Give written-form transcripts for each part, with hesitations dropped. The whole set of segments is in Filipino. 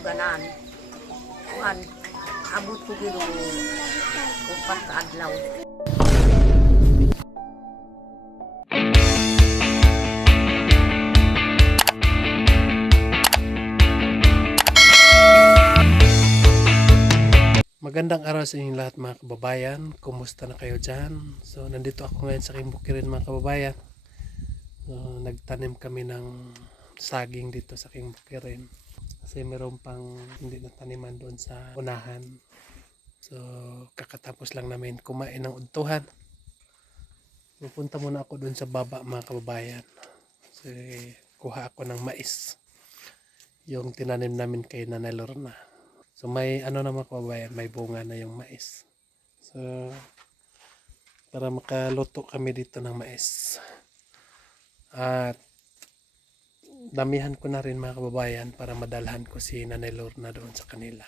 Ganan. Kuan, abot ko gino upat ka adlaw. Magandang araw sa inyong lahat mga kababayan. Kumusta na kayo dyan? So nandito ako ngayon sa Kimbukirin mga kababayan. So, nagtanim kami ng saging dito sa Kimbukirin. Kasi meron pang hindi nataniman doon sa unahan. So kakatapos lang namin kumain ng udtuhan. Pupunta muna ako doon sa baba mga kababayan. So kuha ako ng mais. Yung tinanim namin kay Nanay Lorna. So may ano na mga kababayan, may bunga na yung mais. So para makaluto kami dito ng mais. At damihan ko na rin mga kababayan para madalhan ko si Nanay Lorna doon sa kanila.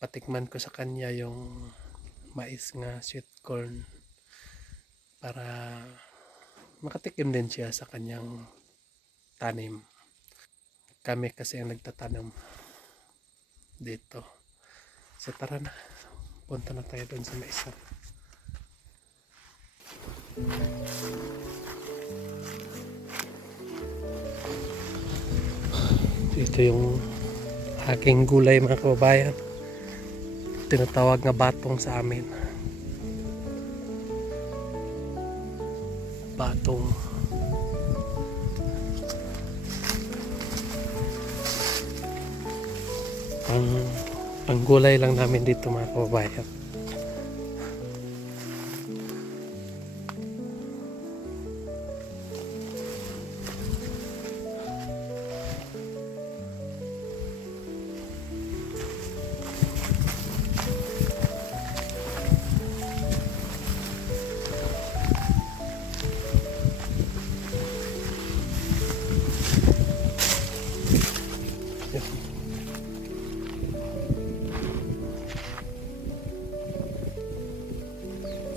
Patikman ko sa kanya yung mais nga sweet corn para makatikim din siya sa kanyang tanim. Kami kasi ang nagtatanim dito. So tara na, punta na tayo doon sa mais. Ito yung aking gulay mga kababayan. Tinatawag nga batong sa amin. Batong. Ang gulay lang namin dito mga kababayan.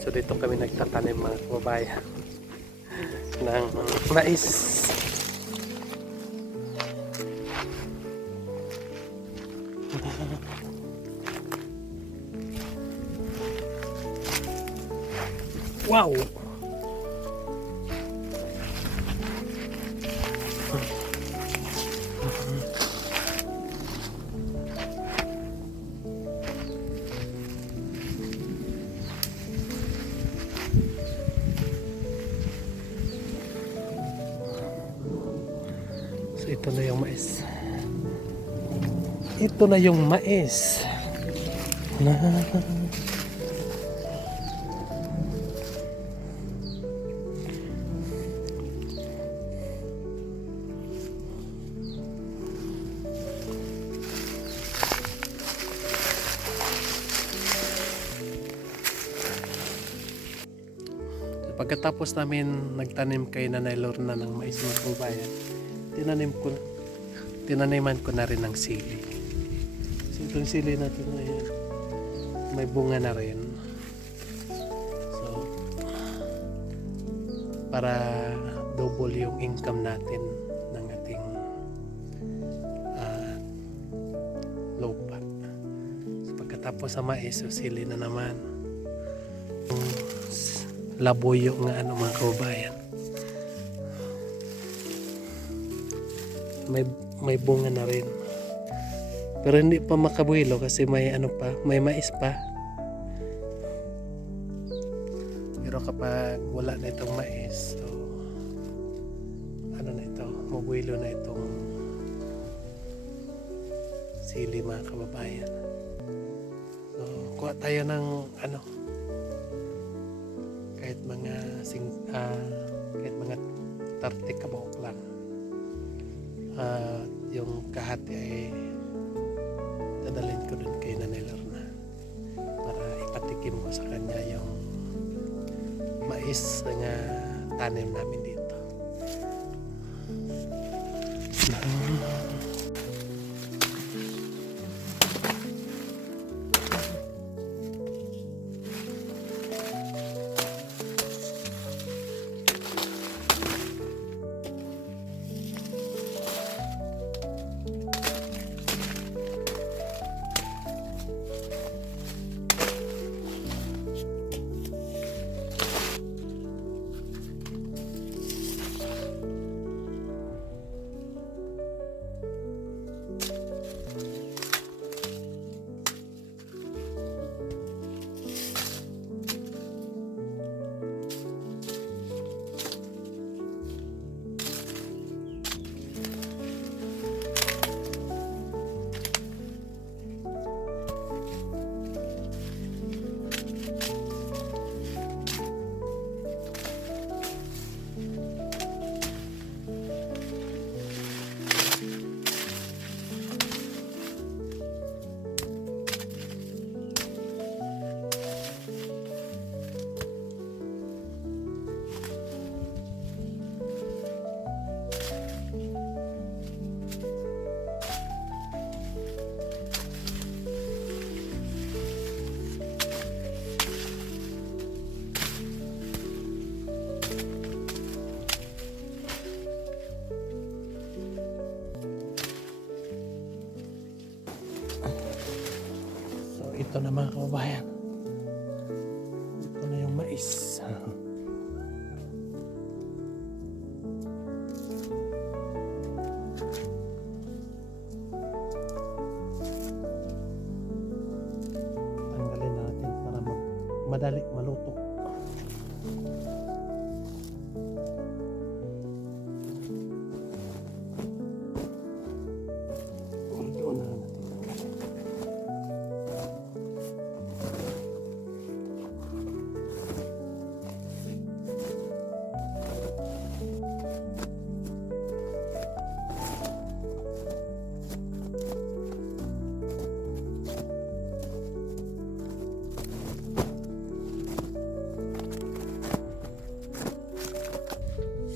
So dito kami nagtatanim mga kababayan ng mais. Wow! So ito na yung mais. Ito na yung mais. Pagkatapos namin nagtanim kay Nanay Lorna ng mais mga kababayan, tinaniman ko na rin ng sili. So itong sili natin na yan, may bunga na rin. So para double yung income natin ng ating lupa. So pagkatapos sa mais, so sili na naman. Labuyo nga ano mga kababayan. May bunga na rin. Pero hindi pa makabuhilo kasi may ano pa, may mais pa. Pero kapag wala na itong mais, so ano na ito, mabuhilo na itong sili mga kababayan. So kuha tayo ng ano, kahit mga 30 kabuok lang. Yung kahati ay dadalhin ko dun kay Nanay Lorna para ipatikim ko sa kanya yung mais na tanim namin dito. Ito na mga kababayan. Ito na yung mais. Tanggalin natin para madali maluto. Doon na natin.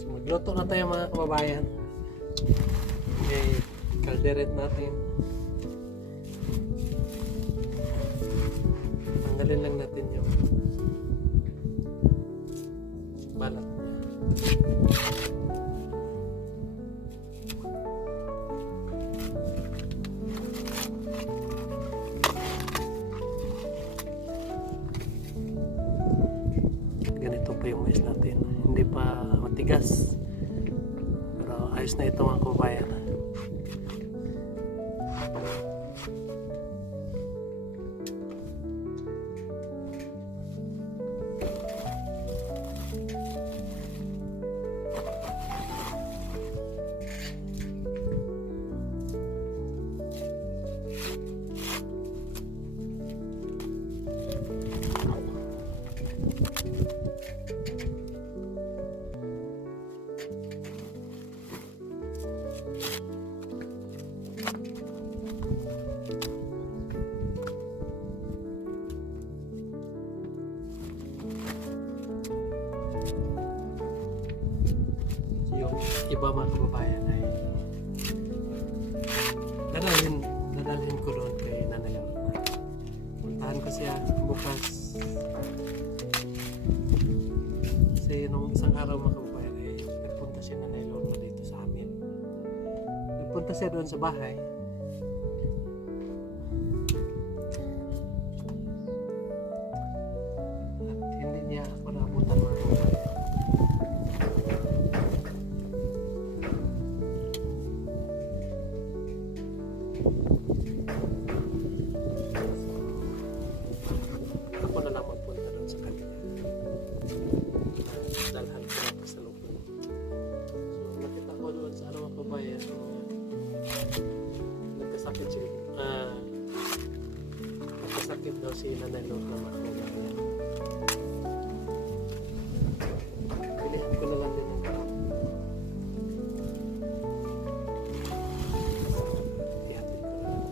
Magluto na tayo mga kababayan. Okay, kalderet natin. Tanggalin lang natin yung balat niya. Ganito pa yung mais natin. Hindi pa matigas. Pero ayos na ito mga kababayan. Yung iba mga kababayan ay dadalhin ko doon kay Nanay Lorna. Puntahan ko siya bukas. Kasi nung isang araw mga kababayan ay nagpunta siya Nanay Lorna dito sa amin. Nagpunta siya doon sa bahay. At hindi niya ako naabutan mga kababayan. Ako na lang magpunta doon sa kanila. Dalhan ko lang sa loob. So nakita ko doon sa mga kabayan. Nagkasakit siya. Nagkasakit daw si Nanay Lorna mga kabayan. Pilihan ko na lang din ng garap. Ihatid ko na lang.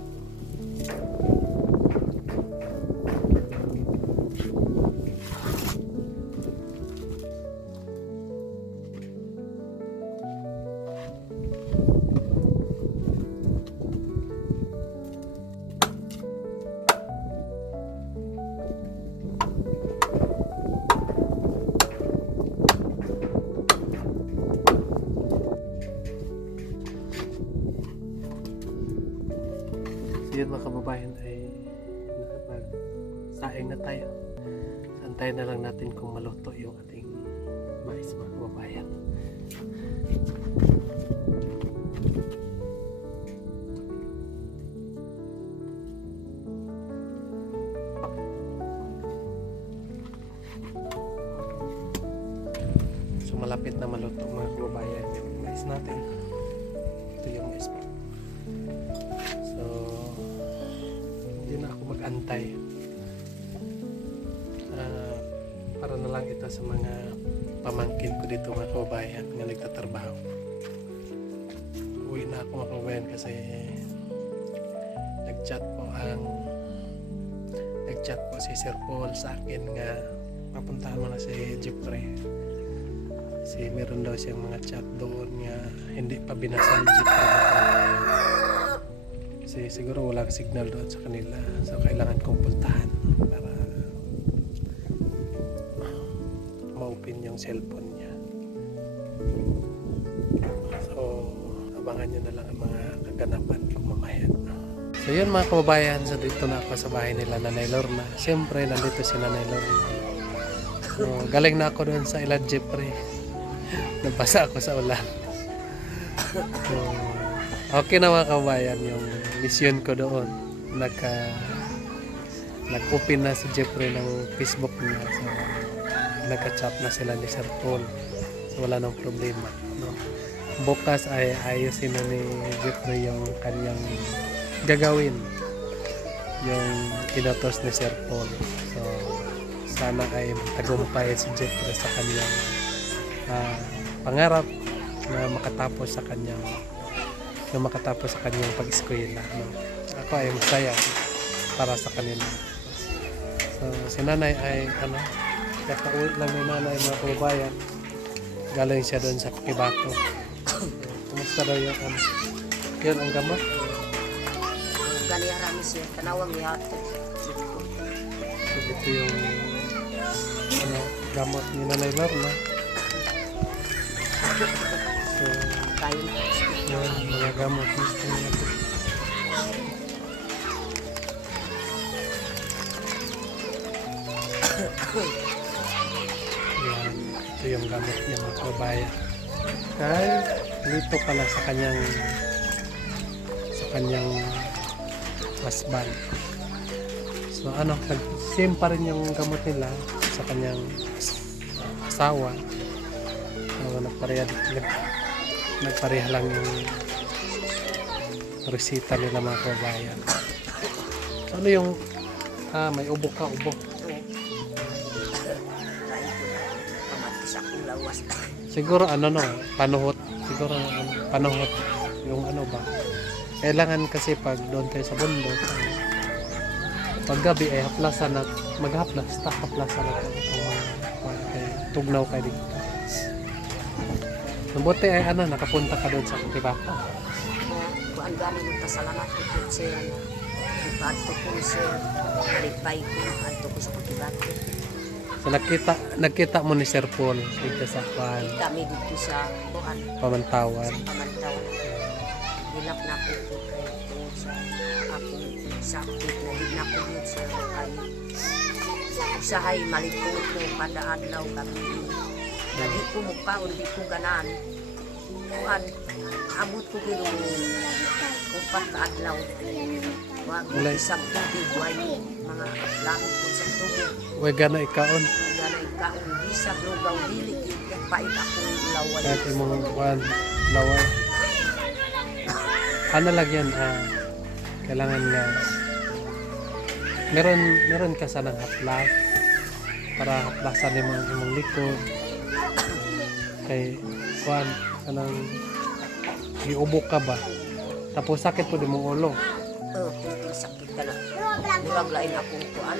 Yun mga kababayan ay nakapag-saing na tayo. Antayin na lang natin kung maluto yung ating mais mga kababayan. So malapit na maluto mga kababayan yung mais natin. Ito yung mais pa. So hindi na ako mag-antay. Para na lang ito sa mga pamangkin ko dito mga kababayan na nagtatrabaho. Uwi na ako mga kababayan kasi nag-chat po si Sir Paul sa akin nga papuntahan mo na si Jeffrey. Kasi meron daw siyang mga chat doon nga hindi pa binasa ni Jeffrey. Kasi siguro walang signal doon sa kanila. So kailangan kong puntahan para ma-open yung cellphone niya. So abangan nyo na lang ang mga kaganapan ko mamaya. So yun mga kababayan, so dito na ako sa bahay nila Nanay Lorna. Siyempre nandito si Nanay Lorna. So, galing na ako doon sa Ilad Jeffrey. Nabasa ako sa ulan. So, okay na mga kababayan yung mission ko doon. Nag-open na si Jeffrey ng Facebook niya. So, nagka-chat na sila ni Sir Paul. So wala nang problema. No? Bukas ay ayusin na ni Jeffrey yung kanyang gagawin. Yung inatos ni Sir Paul. So sana ay tagumpay si Jeffrey sa kanyang pangarap na makatapos sa kanyang pag-eskwela. No? Ako ay masaya para sa kanila. So si nanay ay kakauwi lang ni nanay mga kababayan. Galing siya doon sa Cotabato. Kumusta daw yung yun ang gamot? Gani arami siya, kanawang yato. So dito yung gamot ni Nanay Lorna. So Kain. yun, mga gamot gusto niya. Yan, ito yung gamot niya mga kababayan. Kaya dito pala sa kanyang husband. So same pa rin yung gamot nila sa kanyang asawa. So nagpareha lang yung resita nila mga kababayan. So ano yung may ubo ka, ubo. Pamatis akong lawas. Siguro panuhot. Siguro panuhot yung ba. Kailangan kasi pag doon kayo sa bundok, pag gabi ay haplasan na, maghaplas, haplasan na tugnaw kayo dito. Mabuti ay nakapunta ka doon sa Cotabato. Kuan gani mo pasalamat ko sir. Ipaadto ko sir. Alipay ko adto ko sa Cotabato. So nakita mo ni Sir Paul dito sa Kami dito sa kuan Pamantawan. Hilap na ko kay sa akong sakit na di na ko yun sa kay usahay malipot ko kada adlaw kami. Dali ko mupaon di ko ganan. Kuan abot ko gino upat ka adlaw. Wag isang tubig way mga langit ko sa tubig. Way gana ikaon. Gana ikaon di sa lugaw dili pait akong laway. Kahit imong laway. Lang yan, kailangan nga meron ka sanang haplas para haplasan imong likod kay kuan kanang giubok ka ba tapos sakit po di mong ulo. Sakit ka na murag lain akong kuan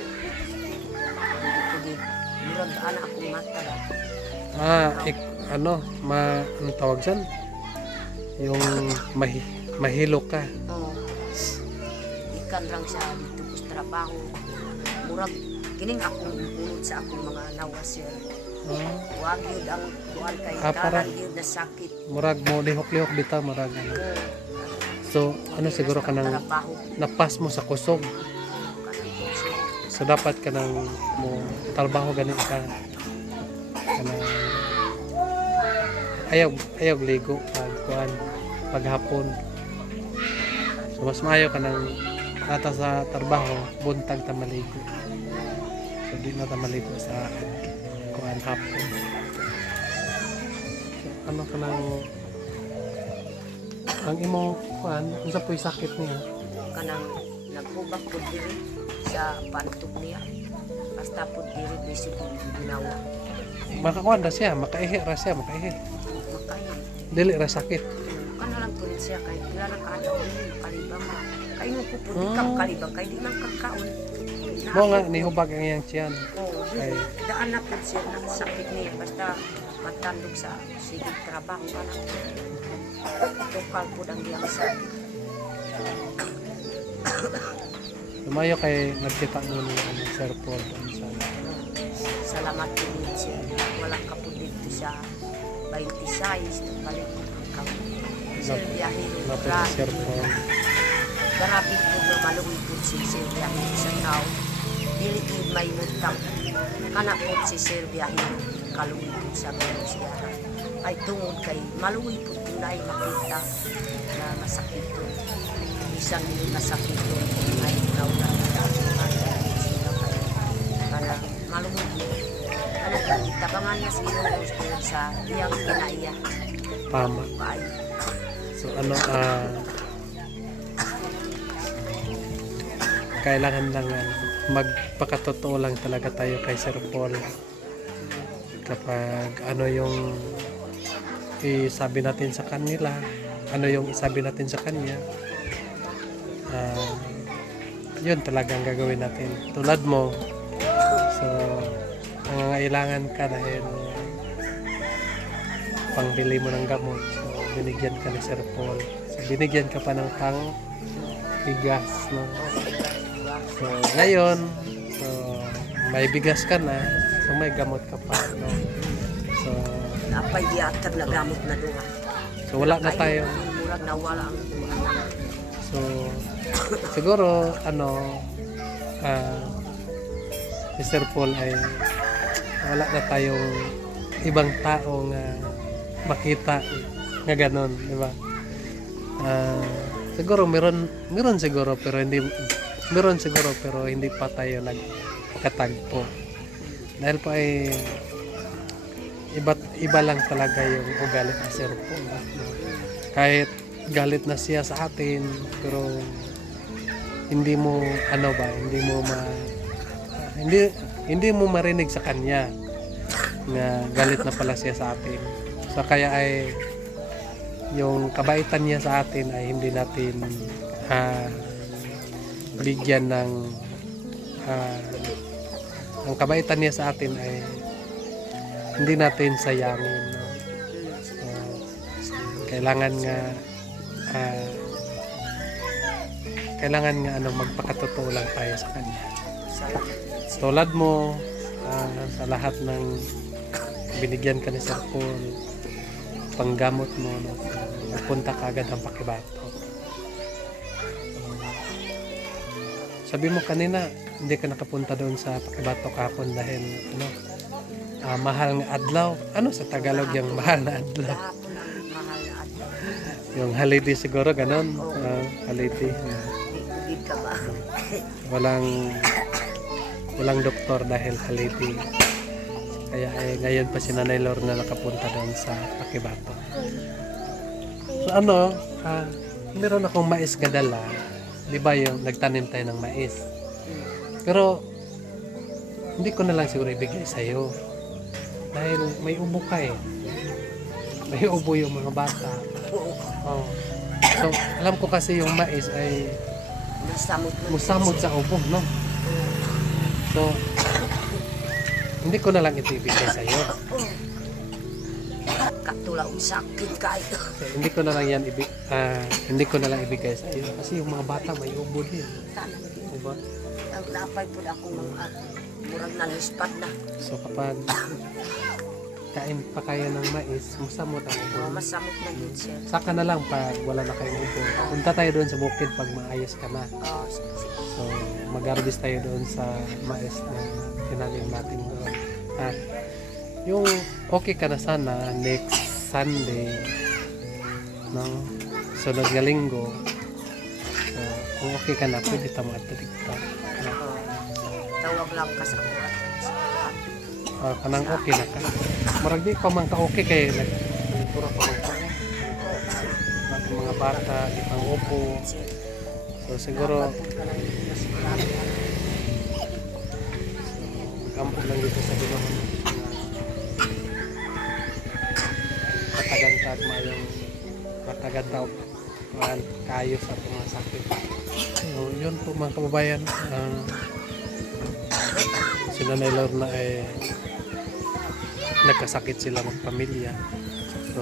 murag ana akong mata ano tawag dyan yung mahilo ka. Ikan lang sa dito ko sa trabaho. Murag kining akong unod sa akong mga nawa sir. Wag yun ang kuan kay karan yun na sakit. Murag mo lihok-lihok bitaw murag So siguro ka nang napas mo sa kusog. So dapat ka nang mo trabaho ganin ka. Ayaw ligo paghapon. So mas maayo ka nang ata sa trabaho buntag ta maligo. So di na ta maligo sa kuan hapon. So, ka nang ang imong kuan unsa po'y sakit niya? Kanang nagubak ko diri sa pantok niya. Basta po diri bisig ginawa. Makakuan ra siya, makaihi. Makain. Dili ra sakit. Kana lang tulit siya kay pila na kaadlaw kalibang kay no po pud ka kalibang kay di man kakaon. Mo nga nihubag ang iyang tiyan. Kay daan na pud siya na sakit niya basta matandog sa sige trabaho kana. Tukal pud ang iyang sakit. Lumayo kay nagkita mo ni Sir Paul sa salamat po siya. Wala ka po dito sa 26 balik ang kami. Sir Biahiro. Sir Paul. Grabe po na maluwi po si Sylvia sa tao. Dili po may mutang. Kana po si Sylvia kaluwi po sa mga siya. Ay tungod kay maluwi po na ay makita na masakit po. Isang masakit po ay naulan na kana maluwi po. Kana kita pa man mas ginoo sa iyang ginaiya. Tama. Bye. So kailangan lang magpakatotoo lang talaga tayo kay Sir Paul. Kapag ano yung isabi natin sa kanila, ano yung isabi natin sa kanya, yun talagang gagawin natin. Tulad mo, so nangangailangan ka dahil pangbili mo ng gamot, so binigyan ka ni Sir Paul. So binigyan ka pa ng pang bigas, no? So ngayon, so may bigas ka na, so may gamot ka pa, no? So Napay diater na gamot na duha. so wala na tayo. Murag nawala ang buwan. So siguro Mr. Paul ay wala na tayong ibang taong makita nga ganon, di ba? Siguro meron siguro pero hindi pa tayo nagkatagpo. Dahil po ay iba lang talaga yung ugali ni Sir Paul. Kahit galit na siya sa atin, pero hindi mo marinig sa kanya na galit na pala siya sa atin. So kaya ay yung kabaitan niya sa atin ay hindi natin bigyan ng ang kabaitan niya sa atin ay hindi natin sayangin, no? So, kailangan nga magpakatotoo lang tayo sa kanya. Tulad mo, sa lahat ng binigyan ka ni Sir Paul, panggamot mo, no? Punta ka agad ang Pakibato. Sabi mo kanina, hindi ka nakapunta doon sa Pakibato kahapon dahil mahal nga adlaw. Ano sa Tagalog yung mahal na adlaw? Mahal na adlaw. Yung holiday siguro, ganon. Holiday. Bigid ka ba? Walang doktor dahil holiday. Kaya ngayon pa si Nanay Lorna nakapunta doon sa Pakibato. So meron akong mais gadala. Di ba yung nagtanim tayo ng mais? Pero hindi ko na lang siguro ibigay sa'yo. Dahil may ubo ka eh. May ubo yung mga bata. Oh. So alam ko kasi yung mais ay musamot sa ubo, no? So hindi ko na lang ito ibigay sa iyo. Katulaw sakit kayo. So, hindi ko na lang ibigay sa iyo kasi yung mga bata may ubo din. Diba? Ang napay po ako mga murag nalispat na. So kapag kain pa kayo ng mais, musamot ang ubo. Masamot na yun siya. Saka na lang pag wala na kayong ubo. Punta tayo doon sa bukid pag maayos ka na. So mag-harvest tayo doon sa mais na tinanim natin doon. At yung okay ka na sana next Sunday, no? Sunod nga linggo. So kung okay ka na, pwede tayo mag-adirigta. Tawag lang ka sa kuha. Kanang okay na ka. Marag di pa man ka okay kay pura pa man ka. Mga bata, ipang upo. So siguro mag-ampun lang dito sa Ginoo. Matagantag mayong matagantaw kayo sa mga sakit. So yun po mga kababayan. Si Nanay Lorna ay nagkasakit sila magpamilya. So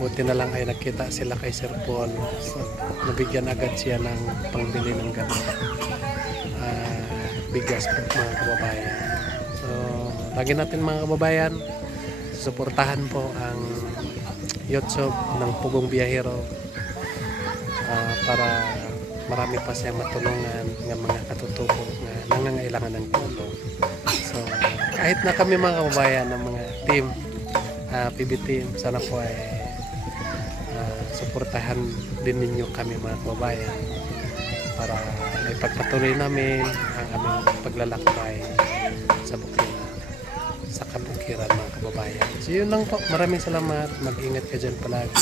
buti na lang ay nakita sila kay Sir Paul. So, nabigyan agad siya ng pangbili ng gamot. Bigas po mga kababayan. So lagi natin mga kababayan, suportahan po ang YouTube ng Pugong Biyahero. para marami pa siyang matulungan ng mga katutubo na nangangailangan ng tulong. So kahit na kami mga kababayan ng mga team, PB team, sana po ay suportahan din ninyo kami mga kababayan para ipagpatuloy namin ang aming paglalakbay sa bukid, sa kabukiran mga kababayan. So yun lang po, maraming salamat, mag-ingat ka dyan palagi.